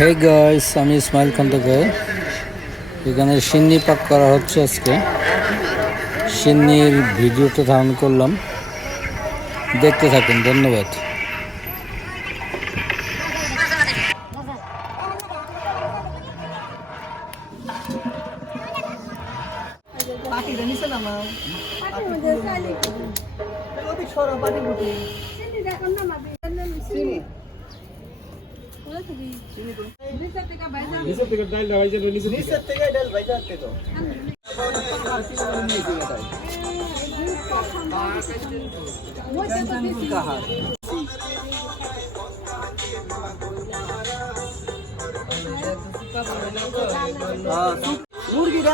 Hey guys আমি ইসমাইল খন্দকার। এখানে সিন্নি পাক করা হচ্ছে আজকে। সিন্নির ভিডিওটা ধারণ করলাম। দেখতে থাকুন, ধন্যবাদ। পাখিটা নিচে নামা ওদিক সরা পাটি বুটি চিনি নিচের থেকে ডাল ভাইজা আসতে তো কাহার মুরগিটা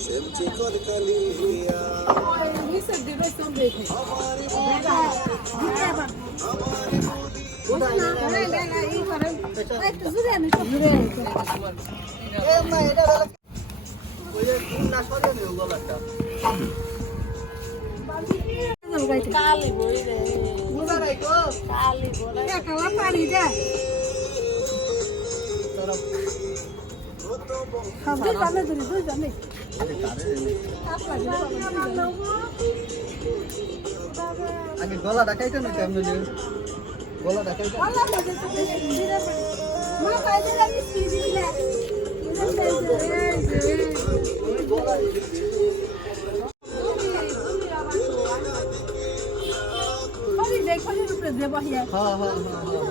আসাল কে খাল মুরগিটা এ মা এটা বেলা ওই যে গুন্ডা সরে নিও গলাটা বুঝা নাই তো আগে গলাটা কাইতে নিতে আমি গলাটা কাইতে হ্যাঁ হ্যাঁ হ্যাঁ হ্যাঁ।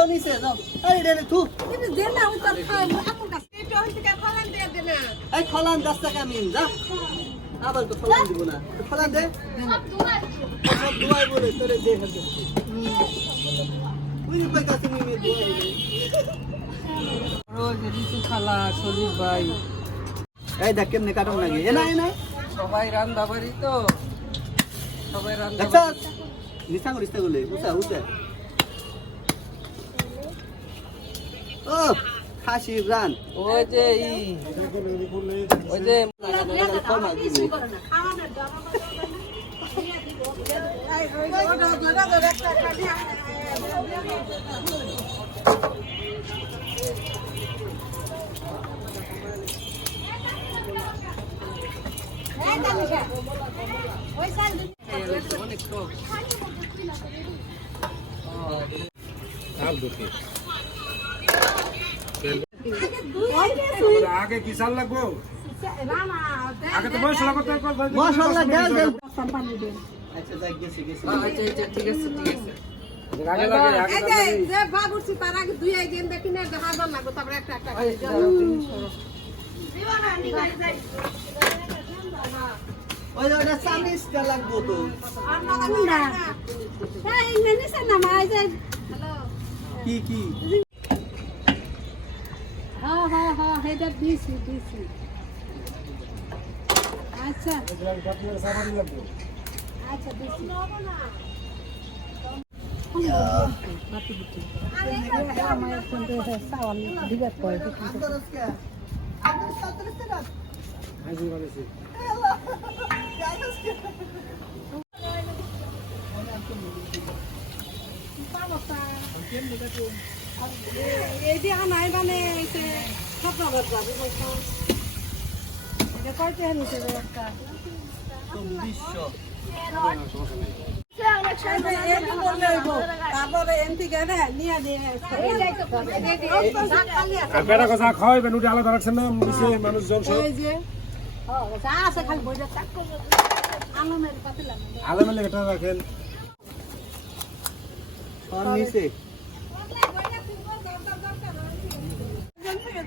তেলো নিচে যাও। আরে রে থু। এই ফলান দশ টাকা মিল যা। আবার তো ফলান দিব না। তো ফলান দে। সব দুয়াই বলে তোরে দে হতে। বুঝি পাই কাছে মিমি দুয়াই দে রোজ রিসু খালা সলির ভাই। এই দেখ কেমনে কাটন লাগে এ না এ না। সবাই রান্না বাড়ি তো। সবাই রান্না দেখছ নিসাং রিস্তা গুলে ও খাসি রান। ওই যে ওই যে অনেক টক আগে কি সাল লাগবো? আগে তো মশলা করতে মশলা দেল দেল আচ্ছা যাই গেছি গেছি। আচ্ছা আচ্ছা ঠিক আছে ঠিক আছে। আগে লাগে আগে এই যে বাবুর্চি তার আগে দুই একদিন দেখি না দেখা ভালো লাগবে তারপরে একটা একটা সরো। ওই ওটা টা লাগবো তো। কি কি কে এই মানে কয়টা নিতে হবে একটা চব্বিশশো তারপরে এনতি গেলে নিয়ে দিয়ে আর বেড়া কথা খাওয়াইবেন ওটা আলাদা রাখছেন না নিচে মানুষজন আলমের এটা রাখেন সব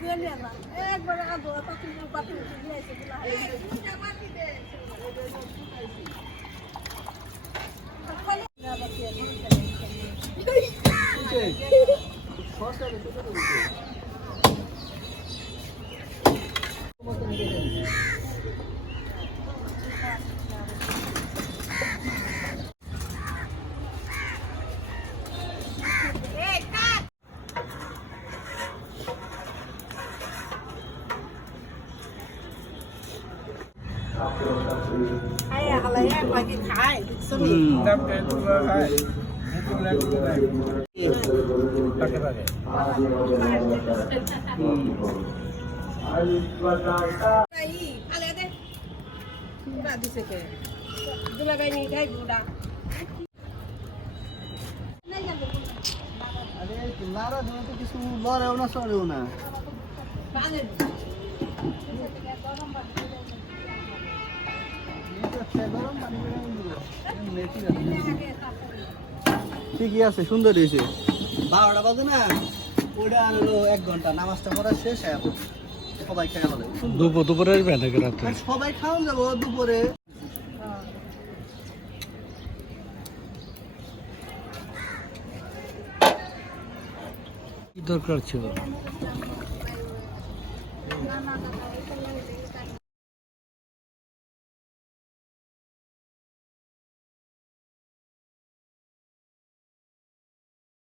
নিচে একবার আদো পাতিল পাতিল দিয়ে এসে খায় হালাই এক বাকি খায় শুনি কিছু লড়েও না সরেও না। ঠিকই আছে সুন্দর হয়েছে। বারোটা বাজে না? ওটা আনলো এক ঘণ্টা নামাজটা করা শেষ এখন সবাই খেয়ে হলে দুপুর রাতে সবাই খাওয়ান যাব দুপুরে। কি দরকার ছিল?